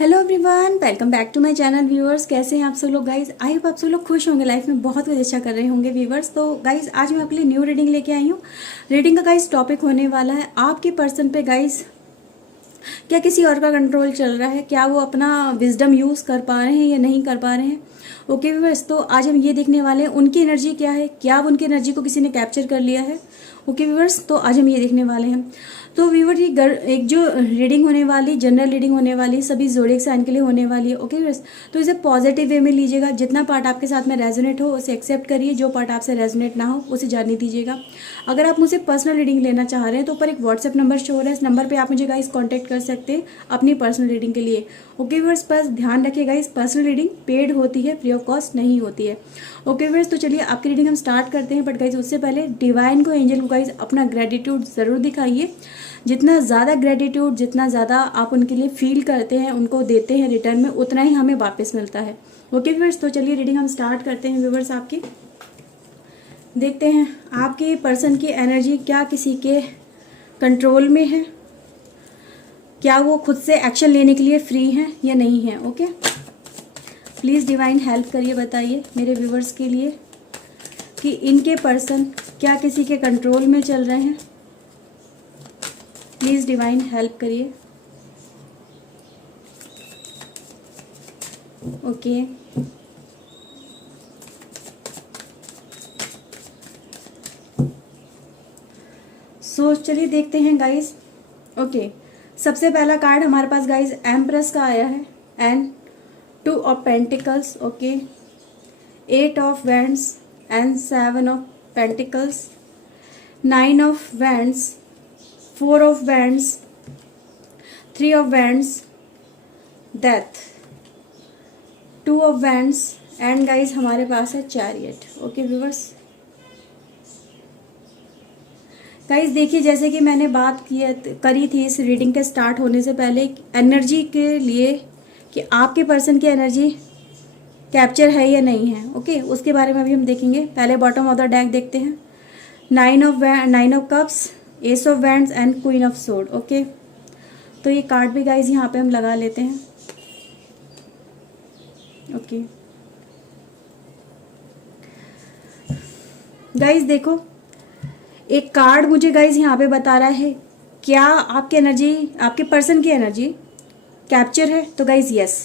Hello everyone, welcome back to my channel. Viewers, कैसे हैं आप सब लोग? गाइस, आई होप आप सब लोग खुश होंगे, लाइफ में बहुत कुछ अच्छा कर रहे होंगे। व्यूअर्स, तो गाइस आज मैं आपके लिए न्यू रीडिंग लेके आई हूँ। रीडिंग का गाइस टॉपिक होने वाला है आपके पर्सन पे गाइस क्या किसी और का कंट्रोल चल रहा है, क्या वो अपना विजडम यूज़ कर पा रहे हैं या नहीं कर पा रहे हैं। ओके व्यूअर्स, तो आज हम ये देखने वाले हैं उनकी एनर्जी क्या है, क्या अब उनकी एनर्जी को किसी ने कैप्चर कर लिया है। ओके व्यूअर्स, तो आज हम ये देखने वाले हैं। तो व्यूअर, ये एक जो रीडिंग होने वाली, जनरल रीडिंग होने वाली, सभी ज़ोडिएक साइन के लिए होने वाली है। ओके व्यूअर्स, तो इसे पॉजिटिव वे में लीजिएगा। जितना पार्ट आपके साथ में रेजोनेट हो उसे एक्सेप्ट करिए, जो पार्ट आपसे रेजोनेट ना हो उसे जाने दीजिएगा। अगर आप मुझसे पर्सनल रीडिंग लेना चाह रहे हैं तो ऊपर एक व्हाट्सएप नंबर शो हो रहा है, इस नंबर पर आप मुझे गाइस कॉन्टैक्ट कर सकते हैं अपनी पर्सनल रीडिंग के लिए। ओके व्यूअर्स, बस ध्यान रखिएगा, इस पर्सनल रीडिंग पेड होती है, फ्री ऑफ कॉस्ट नहीं होती है। ओके व्यूअर्स, तो चलिए आपकी रीडिंग हम स्टार्ट करते हैं। बट गाइस उससे पहले डिवाइन को, एंजल को गाइस अपना ग्रेटिट्यूड ज़रूर दिखाइए। जितना ज़्यादा ग्रेटिट्यूड, जितना ज़्यादा आप उनके लिए फील करते हैं, उनको देते हैं रिटर्न में, उतना ही हमें वापस मिलता है। ओके व्यूअर्स, तो चलिए रीडिंग हम स्टार्ट करते हैं। व्यूअर्स, आपकी देखते हैं आपके पर्सन की एनर्जी क्या किसी के कंट्रोल में है, क्या वो खुद से एक्शन लेने के लिए फ्री हैं या नहीं है। ओके, प्लीज़ डिवाइन हेल्प करिए, बताइए मेरे व्यूअर्स के लिए कि इनके पर्सन क्या किसी के कंट्रोल में चल रहे हैं। प्लीज़ डिवाइन हेल्प करिए। ओके, सो चलिए देखते हैं गाइस। ओके, सबसे पहला कार्ड हमारे पास गाइस एम्प्रेस का आया है and 2 of pentacles. Okay, 8 of wands and 7 of pentacles, 9 of wands, 4 of wands, 3 of wands, death, 2 of wands and guys हमारे पास है चैरियट। ओके व्यूअर्स, गाइस देखिए, जैसे कि मैंने बात करी थी इस रीडिंग के स्टार्ट होने से पहले एनर्जी के लिए कि आपके पर्सन की एनर्जी कैप्चर है या नहीं है। ओके, उसके बारे में अभी हम देखेंगे। पहले बॉटम ऑफ द डेक देखते हैं। 9 of cups, S of wands and queen of sword. Okay, तो ये कार्ड भी गाइस यहाँ पे हम लगा लेते हैं। ओके गाइस, देखो एक कार्ड मुझे गाइज यहाँ पे बता रहा है क्या आपकी एनर्जी, आपके पर्सन की एनर्जी कैप्चर है। तो गाइज यस,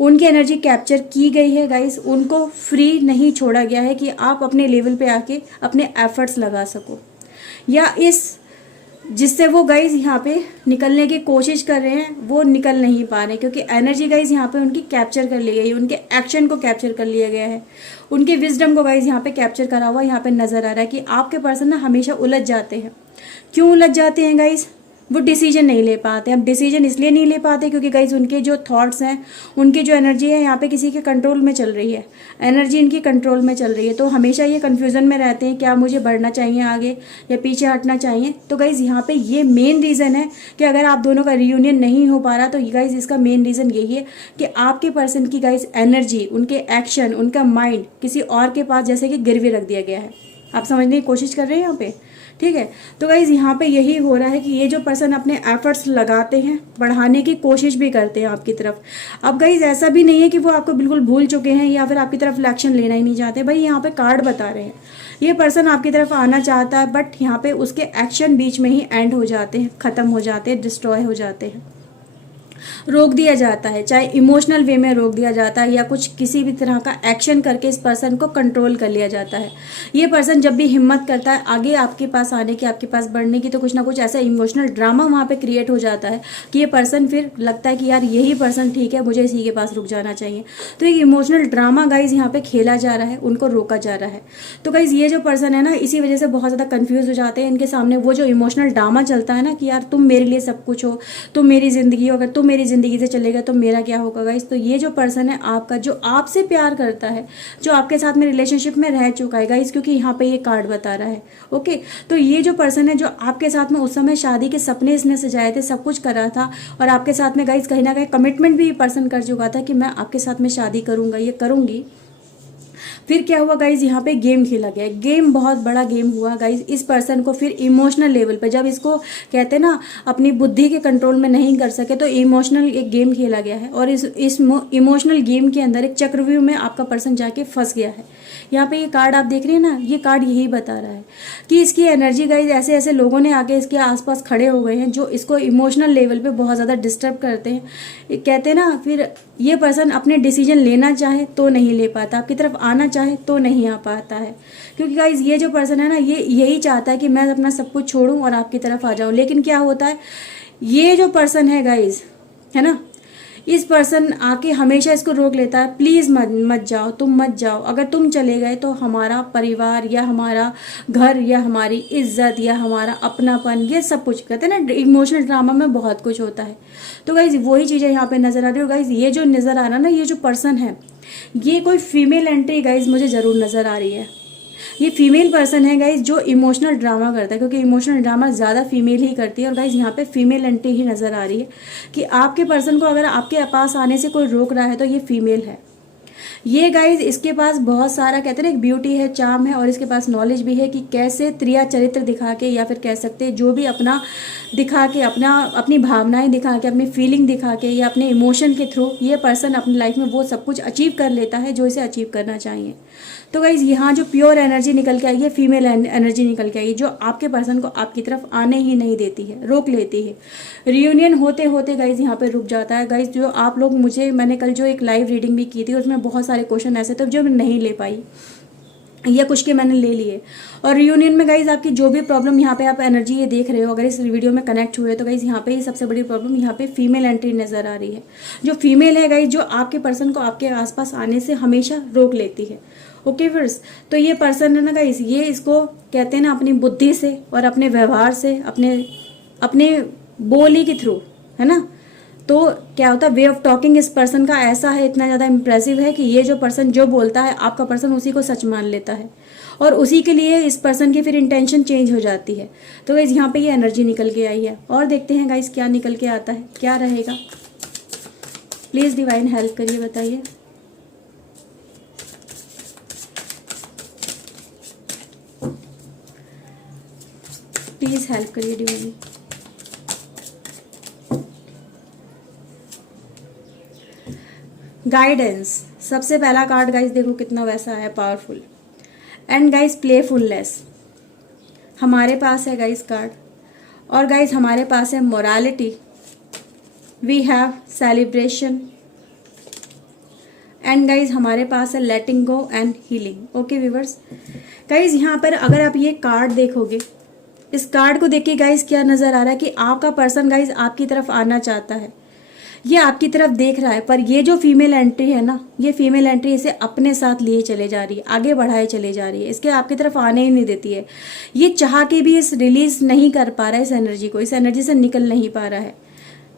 उनकी एनर्जी कैप्चर की गई है गाइज। उनको फ्री नहीं छोड़ा गया है कि आप अपने लेवल पे आके अपने एफर्ट्स लगा सको, या इस जिससे वो गाइज यहाँ पे निकलने की कोशिश कर रहे हैं वो निकल नहीं पा रहे, क्योंकि एनर्जी गाइज यहाँ पे उनकी कैप्चर कर ली गई है, उनके एक्शन को कैप्चर कर लिया गया है, उनके विजडम को गाइज यहाँ पे कैप्चर करा हुआ यहाँ पे नजर आ रहा है कि आपके पर्सन ना हमेशा उलझ जाते हैं। क्यों उलझ जाते हैं गाइज? वो डिसीजन नहीं ले पाते। अब डिसीजन इसलिए नहीं ले पाते क्योंकि गाइज उनके जो थॉट्स हैं, उनकी जो एनर्जी है यहाँ पे किसी के कंट्रोल में चल रही है, एनर्जी इनकी कंट्रोल में चल रही है। तो हमेशा ये कन्फ्यूजन में रहते हैं, क्या मुझे बढ़ना चाहिए आगे या पीछे हटना चाहिए। तो गाइज यहाँ पे ये मेन रीज़न है कि अगर आप दोनों का रियूनियन नहीं हो पा रहा तो गाइज इसका मेन रीज़न यही है कि आपके पर्सन की गाइज एनर्जी, उनके एक्शन, उनका माइंड किसी और के पास जैसे कि गिरवी रख दिया गया है। आप समझने की कोशिश कर रहे हैं यहाँ पे, ठीक है। तो गाइज यहाँ पे यही हो रहा है कि ये जो पर्सन अपने एफर्ट्स लगाते हैं, बढ़ाने की कोशिश भी करते हैं आपकी तरफ। अब गाइज ऐसा भी नहीं है कि वो आपको बिल्कुल भूल चुके हैं या फिर आपकी तरफ एक्शन लेना ही नहीं चाहते। भाई यहाँ पे कार्ड बता रहे हैं ये पर्सन आपकी तरफ आना चाहता है, बट यहाँ पे उसके एक्शन बीच में ही एंड हो जाते हैं, ख़त्म हो जाते हैं, डिस्ट्रॉय हो जाते हैं, रोक दिया जाता है। चाहे इमोशनल वे में रोक दिया जाता है या कुछ किसी भी तरह का एक्शन करके इस पर्सन को कंट्रोल कर लिया जाता है। ये पर्सन जब भी हिम्मत करता है आगे आपके पास आने की, आपके पास बढ़ने की, तो कुछ ना कुछ ऐसा इमोशनल ड्रामा वहाँ पे क्रिएट हो जाता है कि ये पर्सन फिर लगता है कि यार यही पर्सन ठीक है, मुझे इसी के पास रुक जाना चाहिए। तो एक इमोशनल ड्रामा गाइज यहाँ पे खेला जा रहा है, उनको रोका जा रहा है। तो गाइज ये जो पर्सन है ना, इसी वजह से बहुत ज़्यादा कन्फ्यूज हो जाते हैं। इनके सामने वो जो इमोशनल ड्रामा चलता है ना कि यार तुम मेरे लिए सब कुछ हो, तुम मेरी ज़िंदगी हो, अगर तुम मेरी ज़िंदगी से चलेगा तो मेरा क्या होगा गाइस। तो ये जो पर्सन है आपका, जो आपसे प्यार करता है, जो आपके साथ में रिलेशनशिप में रह चुका है गाइस, क्योंकि यहाँ पे ये कार्ड बता रहा है। ओके, तो ये जो पर्सन है जो आपके साथ में उस समय शादी के सपने इसने सजाए थे, सब कुछ करा था, और आपके साथ में गाइस कहीं ना कहीं कमिटमेंट भी पर्सन कर चुका था कि मैं आपके साथ में शादी करूंगा, ये करूंगी। फिर क्या हुआ गाइज, यहाँ पे गेम खेला गया, गेम बहुत बड़ा गेम हुआ गाइज। इस पर्सन को फिर इमोशनल लेवल पे, जब इसको कहते हैं ना अपनी बुद्धि के कंट्रोल में नहीं कर सके, तो इमोशनल एक गेम खेला गया है, और इस इमोशनल गेम के अंदर एक चक्रव्यूह में आपका पर्सन जाके फंस गया है। यहाँ पे ये कार्ड आप देख रहे हैं ना, ये कार्ड यही बता रहा है कि इसकी एनर्जी गाइज, ऐसे ऐसे लोगों ने आके इसके आसपास खड़े हो गए हैं जो इसको इमोशनल लेवल पे बहुत ज़्यादा डिस्टर्ब करते हैं। कहते हैं ना, फिर ये पर्सन अपने डिसीजन लेना चाहे तो नहीं ले पाता, आपकी तरफ आना चाहे तो नहीं आ पाता है, क्योंकि गाइज ये जो पर्सन है ना, ये यही चाहता है कि मैं अपना सब कुछ छोड़ूं और आपकी तरफ आ जाऊं। लेकिन क्या होता है, ये जो पर्सन है गाइज, है ना, इस पर्सन आके हमेशा इसको रोक लेता है, प्लीज़ मत जाओ, तुम मत जाओ, अगर तुम चले गए तो हमारा परिवार या हमारा घर या हमारी इज्जत या हमारा अपनापन, ये सब कुछ, कहते हैं ना इमोशनल ड्रामा में बहुत कुछ होता है। तो गाइज वही चीज़ें यहाँ पे नज़र आ रही है। गाइज ये जो नज़र आ रहा ना, ये जो पर्सन है, ये कोई फीमेल एंट्री गाइज मुझे ज़रूर नज़र आ रही है। ये फीमेल पर्सन है गाइज जो इमोशनल ड्रामा करता है, क्योंकि इमोशनल ड्रामा ज़्यादा फीमेल ही करती है। और गाइज यहाँ पे फीमेल एंट्री ही नज़र आ रही है कि आपके पर्सन को अगर आपके पास आने से कोई रोक रहा है तो ये फीमेल है। ये गाइज इसके पास बहुत सारा, कहते हैं ना, एक ब्यूटी है, चार्म है, और इसके पास नॉलेज भी है कि कैसे त्रिया चरित्र दिखा के, या फिर कह सकते हैं जो भी अपना दिखा के, अपनी भावनाएं दिखा के, अपनी फीलिंग दिखा के, या अपने इमोशन के थ्रू ये पर्सन अपनी लाइफ में वो सब कुछ अचीव कर लेता है जो इसे अचीव करना चाहिए। तो गाइज यहाँ जो प्योर एनर्जी निकल के आई है, फीमेल एनर्जी निकल के आई है, जो आपके पर्सन को आपकी तरफ आने ही नहीं देती है, रोक लेती है। रियूनियन होते होते गाइज यहाँ पे रुक जाता है। गाइज जो आप लोग मैंने कल जो एक लाइव रीडिंग भी की थी, उसमें बहुत सारे क्वेश्चन ऐसे थे जो मैं नहीं ले पाई, या कुछ के मैंने ले लिए। और रियूनियन में गाइज आपकी जो भी प्रॉब्लम, यहाँ पे आप एनर्जी ये देख रहे हो, अगर इस वीडियो में कनेक्ट हुए तो गाइज यहाँ पे ही सबसे बड़ी प्रॉब्लम, यहाँ पे फीमेल एंट्री नजर आ रही है। जो फीमेल है गाइज, जो आपके पर्सन को आपके आसपास आने से हमेशा रोक लेती है। ओके फ्रेंड्स, तो ये पर्सन है ना गाइज, ये इसको कहते हैं ना अपनी बुद्धि से और अपने व्यवहार से, अपने बोली के थ्रू, है ना, तो क्या होता है, वे ऑफ टॉकिंग इस पर्सन का ऐसा है, इतना ज़्यादा इंप्रेसिव है कि ये जो पर्सन जो बोलता है, आपका पर्सन उसी को सच मान लेता है, और उसी के लिए इस पर्सन की फिर इंटेंशन चेंज हो जाती है। तो गाइज यहाँ पे ये एनर्जी निकल के आई है, और देखते हैं गाइज क्या निकल के आता है, क्या रहेगा। प्लीज़ डिवाइन हेल्प करिए, बताइए। प्लीज़ हेल्प करिए डिवाइन। गाइडेंस, सबसे पहला कार्ड गाइज देखो कितना वैसा है, पावरफुल। एंड गाइज प्लेफुलनेस हमारे पास है गाइज कार्ड, और गाइज हमारे पास है morality, we have celebration, and guys हमारे पास है letting go and healing. Okay viewers, guys यहाँ पर अगर आप ये कार्ड देखोगे, इस कार्ड को देखिए गाइज क्या नजर आ रहा है कि आपका पर्सन गाइज आपकी तरफ आना चाहता है, ये आपकी तरफ देख रहा है, पर ये जो फीमेल एंट्री है ना, ये फीमेल एंट्री इसे अपने साथ लिए चले जा रही है, आगे बढ़ाए चले जा रही है, इसके आपकी तरफ आने ही नहीं देती है। ये चाह के भी इस रिलीज नहीं कर पा रहा है, इस एनर्जी को, इस एनर्जी से निकल नहीं पा रहा है।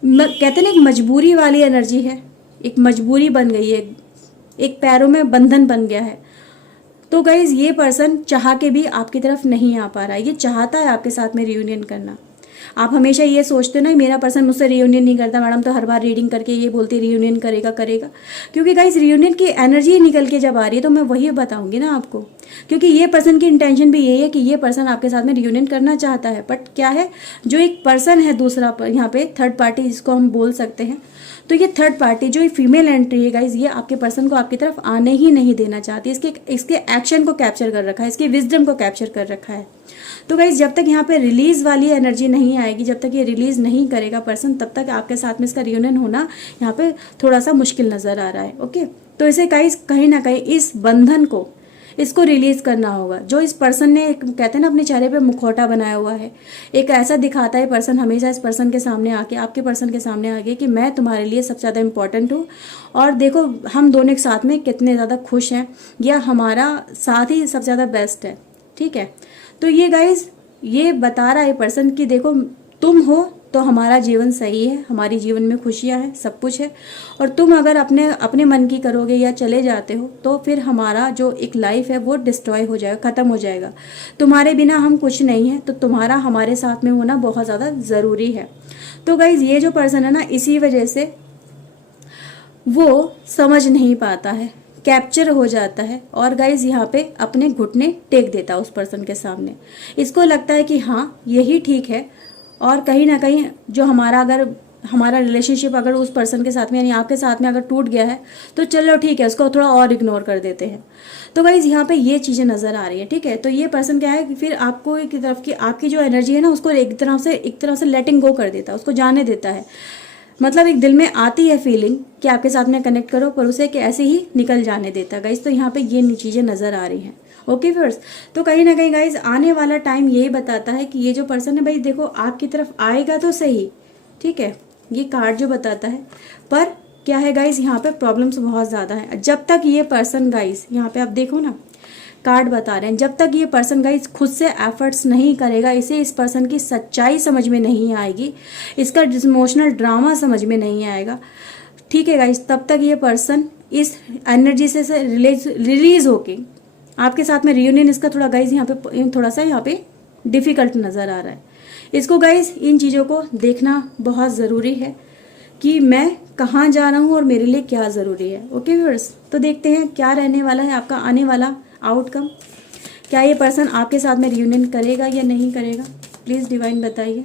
कहते हैं ना एक मजबूरी वाली एनर्जी है, एक मजबूरी बन गई है, एक पैरों में बंधन बन गया है। तो गाइज ये पर्सन चाह के भी आपकी तरफ नहीं आ पा रहा है, ये चाहता है आपके साथ में रियूनियन करना। आप हमेशा ये सोचते हो ना मेरा पर्सन मुझसे रियूनियन नहीं करता, मैडम तो हर बार रीडिंग करके ये बोलती है रियूनियन करेगा, क्योंकि गाइस रियूनियन की एनर्जी निकल के जब आ रही है तो मैं वही बताऊंगी ना आपको, क्योंकि ये पर्सन की इंटेंशन भी यही है कि ये पर्सन आपके साथ में रियूनियन करना चाहता है। बट क्या है, जो एक पर्सन है दूसरा यहाँ पे थर्ड पार्टी जिसको हम बोल सकते हैं, तो ये थर्ड पार्टी जो फीमेल एंट्री है गाइज, ये आपके पर्सन को आपकी तरफ आने ही नहीं देना चाहती, इसके एक्शन को कैप्चर कर रखा है, इसकी विजडम को कैप्चर कर रखा है। तो गाइज जब तक यहाँ पे रिलीज वाली एनर्जी नहीं आएगी, जब तक ये रिलीज नहीं करेगा पर्सन, तब तक आपके साथ में इसका रियूनियन होना यहाँ पे थोड़ा सा मुश्किल नजर आ रहा है। ओके, तो इसे गाइज कहीं ना कहीं इस बंधन को इसको रिलीज करना होगा। जो इस पर्सन ने कहते हैं ना अपने चेहरे पे मुखौटा बनाया हुआ है, एक ऐसा दिखाता है पर्सन हमेशा इस पर्सन के सामने आके, आपके पर्सन के सामने आके कि मैं तुम्हारे लिए सबसे ज़्यादा इंपॉर्टेंट हूँ, और देखो हम दोनों के साथ में कितने ज़्यादा खुश हैं, या हमारा साथ ही सबसे ज़्यादा बेस्ट है। ठीक है, तो ये गाइज ये बता रहा है पर्सन कि देखो तुम हो तो हमारा जीवन सही है, हमारी जीवन में खुशियां हैं, सब कुछ है, और तुम अगर अपने मन की करोगे या चले जाते हो तो फिर हमारा जो एक लाइफ है वो डिस्ट्रॉय हो जाएगा, ख़त्म हो जाएगा। तुम्हारे बिना हम कुछ नहीं है, तो तुम्हारा हमारे साथ में होना बहुत ज़्यादा ज़रूरी है। तो गाइज ये जो पर्सन है ना, इसी वजह से वो समझ नहीं पाता है कैप्चर हो जाता है और गाइज यहाँ पे अपने घुटने टेक देता है उस पर्सन के सामने। इसको लगता है कि हाँ यही ठीक है, और कहीं ना कहीं जो हमारा रिलेशनशिप अगर उस पर्सन के साथ में यानी आपके साथ में अगर टूट गया है तो चलो ठीक है, उसको थोड़ा और इग्नोर कर देते हैं। तो गाइज यहाँ पे ये चीज़ें नज़र आ रही है, ठीक है। तो ये पर्सन क्या है कि फिर आपको एक तरफ की आपकी जो एनर्जी है ना उसको एक तरफ से लेटिंग गो कर देता है, उसको जाने देता है। मतलब एक दिल में आती है फीलिंग कि आपके साथ में कनेक्ट करो, पर उसे कि ऐसे ही निकल जाने देता है गाइज। तो यहाँ पे ये चीज़ें नज़र आ रही हैं। ओके व्यूअर्स, तो कहीं ना कहीं गाइज आने वाला टाइम यही बताता है कि ये जो पर्सन है भाई देखो आपकी तरफ आएगा तो सही, ठीक है, ये कार्ड जो बताता है। पर क्या है गाइज यहाँ पे प्रॉब्लम्स बहुत ज़्यादा है। जब तक ये पर्सन गाइज यहाँ पे आप देखो ना कार्ड बता रहे हैं, जब तक ये पर्सन गाइज खुद से एफर्ट्स नहीं करेगा, इसे इस पर्सन की सच्चाई समझ में नहीं आएगी, इसका इमोशनल ड्रामा समझ में नहीं आएगा, ठीक है गाइज, तब तक ये पर्सन इस एनर्जी से रिलीज होके आपके साथ में रियूनियन इसका थोड़ा गाइज यहाँ पे डिफिकल्ट नज़र आ रहा है। इसको गाइज इन चीज़ों को देखना बहुत ज़रूरी है कि मैं कहाँ जा रहा हूँ और मेरे लिए क्या ज़रूरी है। ओके व्यूअर्स, तो देखते हैं क्या रहने वाला है आपका आने वाला आउटकम। क्या ये पर्सन आपके साथ में रियूनियन करेगा या नहीं करेगा, प्लीज़ डिवाइन बताइए।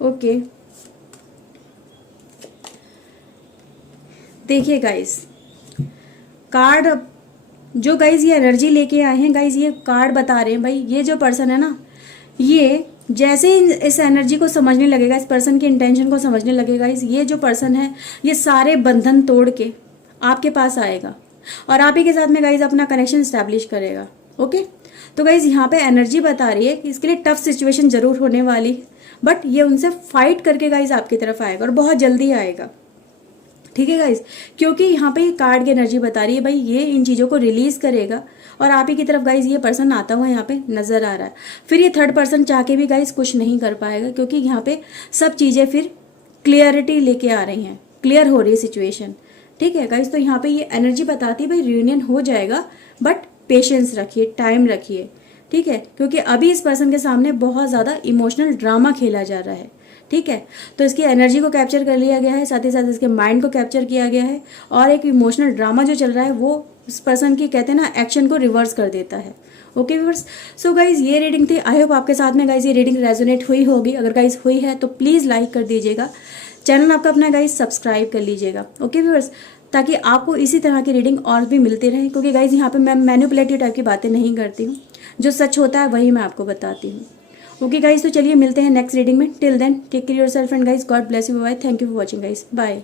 ओके, देखिए गाइस, कार्ड जो गाइज ये एनर्जी लेके आए हैं गाइज, ये कार्ड बता रहे हैं भाई ये जो पर्सन है ना, ये जैसे ही इस एनर्जी को समझने लगेगा, इस पर्सन की इंटेंशन को समझने लगेगा, ये जो पर्सन है ये सारे बंधन तोड़ के आपके पास आएगा और आप ही के साथ में गाइज अपना कनेक्शन स्टैब्लिश करेगा। ओके, तो गाइज यहाँ पे एनर्जी बता रही है कि इसके लिए टफ सिचुएशन जरूर होने वाली है, बट ये उनसे फाइट करके गाइज आपकी तरफ आएगा और बहुत जल्दी आएगा, ठीक है गाइज, क्योंकि यहाँ पे कार्ड की एनर्जी बता रही है भाई ये इन चीज़ों को रिलीज करेगा और आप ही की तरफ गाइज ये पर्सन आता हुआ यहाँ पे नजर आ रहा है। फिर ये थर्ड पर्सन चाह के भी गाइज कुछ नहीं कर पाएगा, क्योंकि यहाँ पे सब चीज़ें फिर क्लियरिटी लेके आ रही हैं, क्लियर हो रही है सिचुएशन, ठीक है गाइज। तो यहाँ पे ये एनर्जी बताती है भाई रियूनियन हो जाएगा, बट पेशेंस रखिए, टाइम रखिए, ठीक है, क्योंकि अभी इस पर्सन के सामने बहुत ज़्यादा इमोशनल ड्रामा खेला जा रहा है, ठीक है। तो इसकी एनर्जी को कैप्चर कर लिया गया है, साथ ही साथ इसके माइंड को कैप्चर किया गया है, और एक इमोशनल ड्रामा जो चल रहा है वो उस पर्सन की कहते हैं ना एक्शन को रिवर्स कर देता है। ओके व्यूअर्स, सो गाइज ये रीडिंग थी। आई होप आपके साथ में गाइज ये रीडिंग रेजोनेट हुई होगी। अगर गाइज हुई है तो प्लीज़ लाइक कर दीजिएगा, चैनल आपका अपना गाइज सब्सक्राइब कर लीजिएगा। ओके व्यूअर्स, ताकि आपको इसी तरह की रीडिंग और भी मिलती रहे, क्योंकि गाइज यहाँ पे मैं मैनिपुलेटिव टाइप की बातें नहीं करती हूँ, जो सच होता है वही मैं आपको बताती हूँ। ओके गाइज, तो चलिए मिलते हैं नेक्स्ट रीडिंग में। Till then take care yourself and guys God bless you, bye, thank you for watching guys, bye.